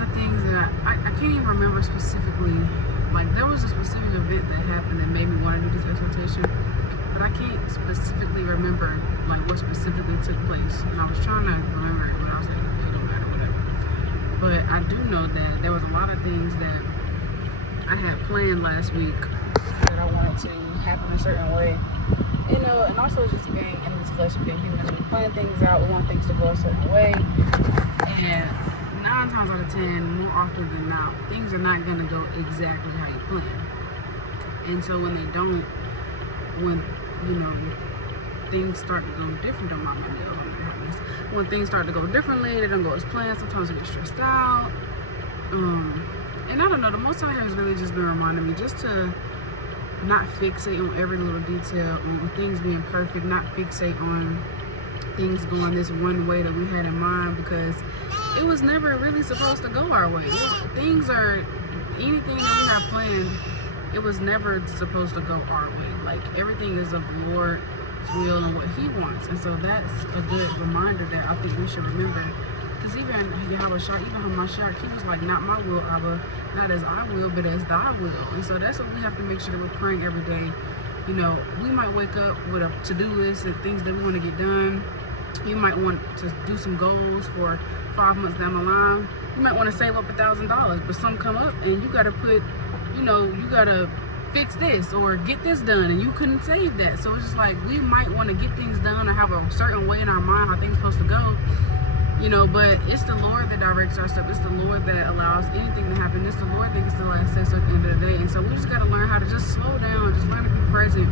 lot of things that I can't even remember specifically. Like, there was a specific event that happened that made me want to do this exhortation, but I can't specifically remember like what specifically took place. And I was trying to remember it, but I was like, it don't matter, whatever. But I do know that there was a lot of things that I had planned last week that I wanted to happen a certain way. You know, and also just being in this flesh of being human, we plan things out, we want things to go a certain way, and 9 times out of 10, more often than not, things are not going to go exactly how you plan. And so when they don't, when, you know, things start to go different, don't mind my nails, when things start to go differently, they don't go as planned, sometimes I get stressed out. And I don't know, the Most High has really just been reminding me just to not fixate on every little detail, on things being perfect, not fixate on things going this one way that we had in mind, because it was never really supposed to go our way. Anything that we have planned, it was never supposed to go our way. Like, everything is of the Lord's will and what He wants. And so that's a good reminder that I think we should remember. Because even Yahawah, even Hamashiach, He was like, not my will, Abba, not as I will, but as Thy will. And so that's what we have to make sure that we're praying every day. You know, we might wake up with a to-do list of things that we want to get done. You might want to do some goals for 5 months down the line. You might want to save up $1,000, but some come up and you got to put, you know, you got to fix this or get this done, and you couldn't save that. So it's just like, we might want to get things done or have a certain way in our mind how things are supposed to go. You know, but it's the Lord that directs our steps. It's the Lord that allows anything to happen. It's the Lord that gets the last say so at the end of the day. And so we just got to learn how to just slow down, just learn to be present.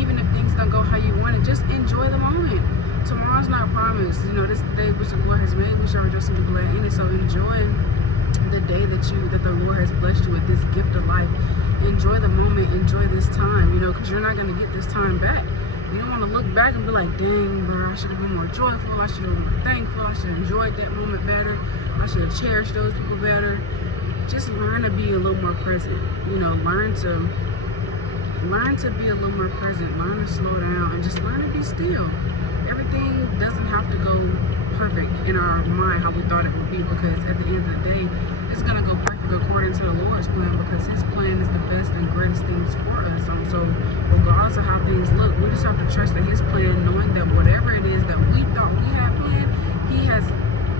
Even if things don't go how you want it, just enjoy the moment. Tomorrow's not promised. You know, this is the day which the Lord has made. We shall rejoice and be glad in it. So enjoy the day that the Lord has blessed you with, this gift of life. Enjoy the moment. Enjoy this time, you know, because you're not going to get this time back. You don't want to look back and be like, dang, bro, I should have been more joyful. I should have been more thankful. I should have enjoyed that moment better. I should have cherished those people better. Just learn to be a little more present. You know, learn to be a little more present. Learn to slow down and just learn to be still. Everything doesn't have to go perfect in our mind how we thought it would be, because at the end of the day, it's going to go perfect according to the Lord's plan, because His plan is the best and greatest things for us. So regardless of how things look, we just have to trust that His plan, knowing that whatever it is that we thought we had planned, He has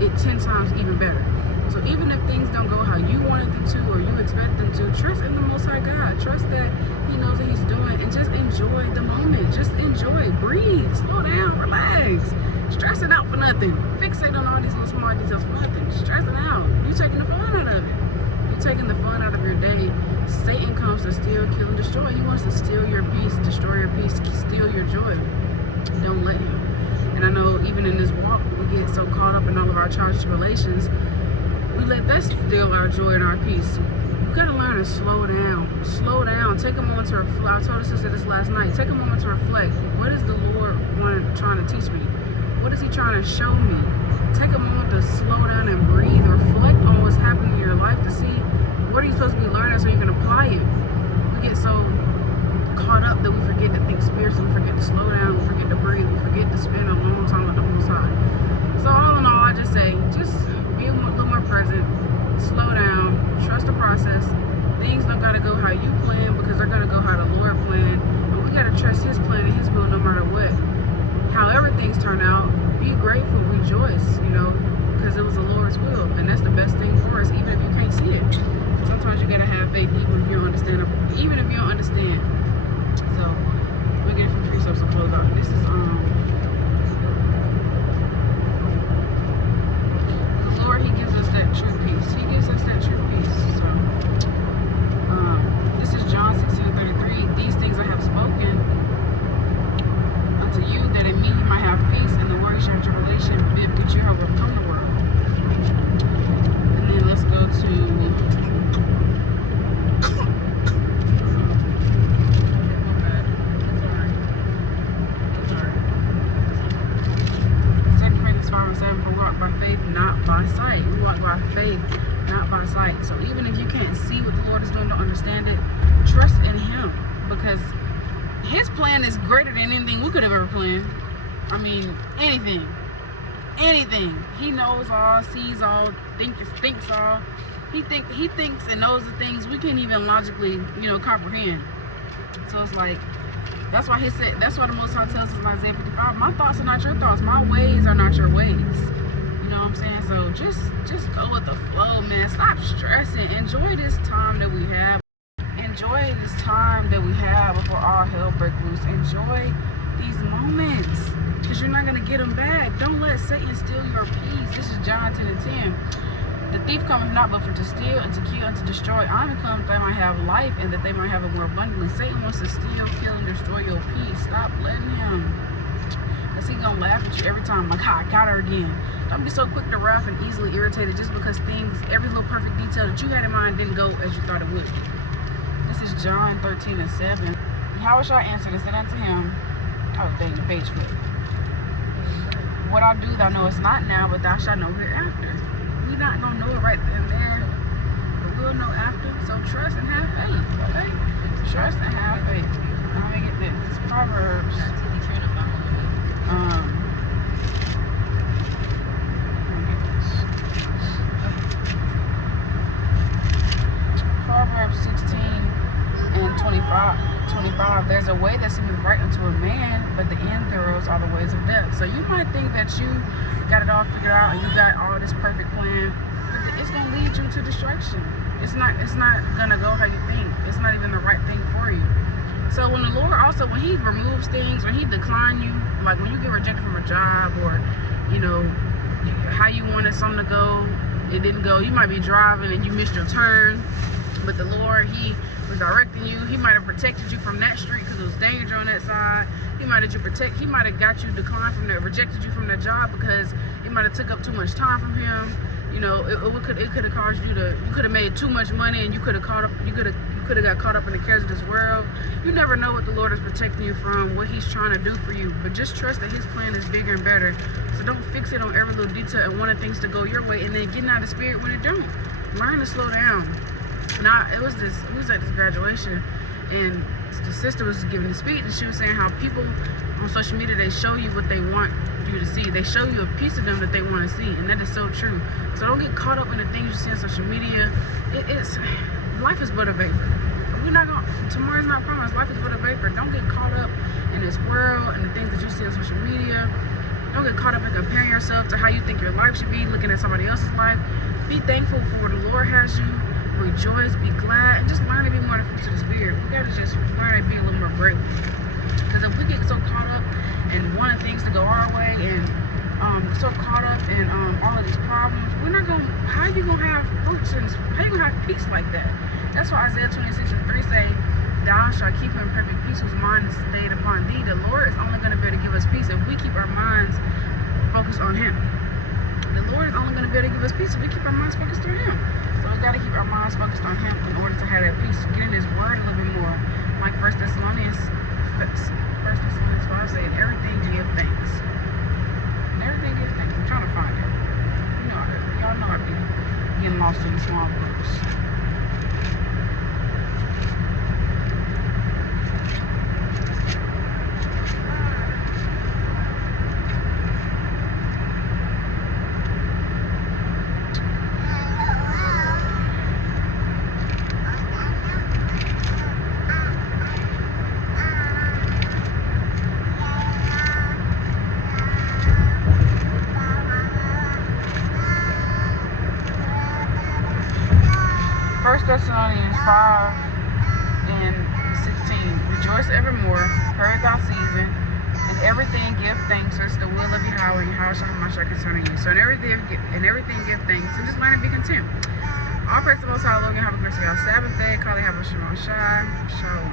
it 10 times even better. So even if things don't go how you wanted them to or you expect them to, trust in the Most High God. Trust that He knows what He's doing, and just enjoy the moment. Just enjoy, breathe, slow down, relax. Stressing out for nothing. Fixate on all these little small details for nothing. Stressing out. You taking the fun out of it. You taking the fun out of your day. Satan comes to steal, kill, and destroy. He wants to steal your peace, destroy your peace, steal your joy. Don't let him. And I know even in this walk, we get so caught up in all of our trials and tribulations, we let that steal our joy and our peace. You gotta learn to slow down. Slow down. Take a moment to reflect. I told us this last night. Take a moment to reflect. What is the Lord trying to teach me? What is He trying to show me? Take a moment to slow down and breathe. Reflect on what's happening in your life to see what are you supposed to be learning so you can apply it. We get so caught up that we forget to think spiritually. We forget to slow down. We forget to breathe. We forget to spend a long time with the Most High. So all in all, I just say, just be a little more present. Slow down. Trust the process. Things don't gotta go how you plan, because they're gonna go how the Lord planned. And we gotta trust His plan and His will no matter what. However things turn out, be grateful, rejoice, you know, because it was the Lord's will, and that's the best thing for us, even if you can't see it. Sometimes you gotta have faith, even if you don't understand. So we get a few precepts to close out. This is the Lord. He gives us that true peace. He gives us that true peace. So this is John 16:33. These things I have spoken unto you, that in me you might have peace, and the word shall tribulation, but you have overcome the world. And then let's go to 2 Corinthians 5:7. For we walk by faith, not by sight. We walk by faith, not by sight. So even if you can't see what the Lord is doing, don't understand it, trust in Him, because His plan is greater than anything we could have ever planned. I mean, anything. anything. He knows all, sees all, thinks all. He thinks and knows the things we can't even logically, comprehend. So it's like, that's why he said, that's why the Most High tells us in Isaiah 55, my thoughts are not your thoughts, my ways are not your ways. You know what I'm saying? So just go with the flow, man. Stop stressing. Enjoy this time that we have. Enjoy this time that we have before all hell breaks loose. Enjoy these moments, because you're not going to get them back. Don't let Satan steal your peace. This is John 10:10. The thief cometh not but for to steal and to kill and to destroy. I am come that they might have life and that they might have it more abundantly. Satan wants to steal, kill, and destroy your peace. Stop letting him. Because he's going to laugh at you every time. Like, I got her again. Don't be so quick to wrath and easily irritated just because every little perfect detail that you had in mind didn't go as you thought it would. This is John 13:7. Yahawashi answered and said unto him, oh dang, the page flip. What I do thou knowest not now, but thou shalt know hereafter. We're not going to know it right then and there, but we'll know after. So trust and have faith, okay? Trust and have faith. Let me get this. It's Proverbs. Proverbs 16:25. There's a way that seemeth right unto a man, but the end thereof are the ways of death. So you might think that you got it all figured out and you got all this perfect plan, but it's gonna lead you to destruction. It's not gonna go how you think. It's not even the right thing for you. So when the Lord also, when he removes things, when he declines you, like when you get rejected from a job, or how you wanted something to go, it didn't go. You might be driving and you missed your turn, but the Lord, he was directing you. He might have protected you from that street because it was danger on that side. He might have got you declined from that, rejected you from that job because it might have took up too much time from him. It could have caused you could have made too much money, and you could have got caught up in the cares of this world. You never know what the Lord is protecting you from, what he's trying to do for you. But just trust that his plan is bigger and better. So don't fix it on every little detail and wanting things to go your way and then getting out of spirit when it don't. Learn to slow down. We was at this graduation, and the sister was giving the speech, and she was saying how people on social media, they show you what they want you to see. They show you a piece of them that they want to see, and that is so true. So don't get caught up in the things you see on social media. Life is but a vapor. Tomorrow's not promised. Life is but a vapor. Don't get caught up in this world and the things that you see on social media. Don't get caught up in comparing yourself to how you think your life should be, looking at somebody else's life. Be thankful for where the Lord has you. Rejoice, be glad, and just learn to be more the fruits of the Spirit. We gotta just learn to be a little more grateful. Because if we get so caught up in wanting things to go our way and so caught up in all of these problems, how are you gonna have fruits and how you gonna have peace like that? That's why Isaiah 26:3 say, thou shalt keep him in perfect peace whose mind is stayed upon thee. The Lord is only gonna be able to give us peace if we keep our minds focused on him. The Lord is only gonna be able to give us peace if we keep our minds focused on him. So we gotta keep our minds focused on him in order to have that peace. Get in his word a little bit more. Like 1 Thessalonians 5 said, everything give thanks. And everything give thanks. I'm trying to find it. Y'all know I be getting lost in the small books. Thessalonians 5:16. Rejoice evermore, pray without season, and everything give thanks. It's the will of Yahawah Bahasham concerning you. So in everything give thanks, and just learn to be content. All praise to the Most High, Lord Yahawah Bahasham Yahawashi. Sabbath day, Yahawah Bahahsam Yahawashi. Shalom.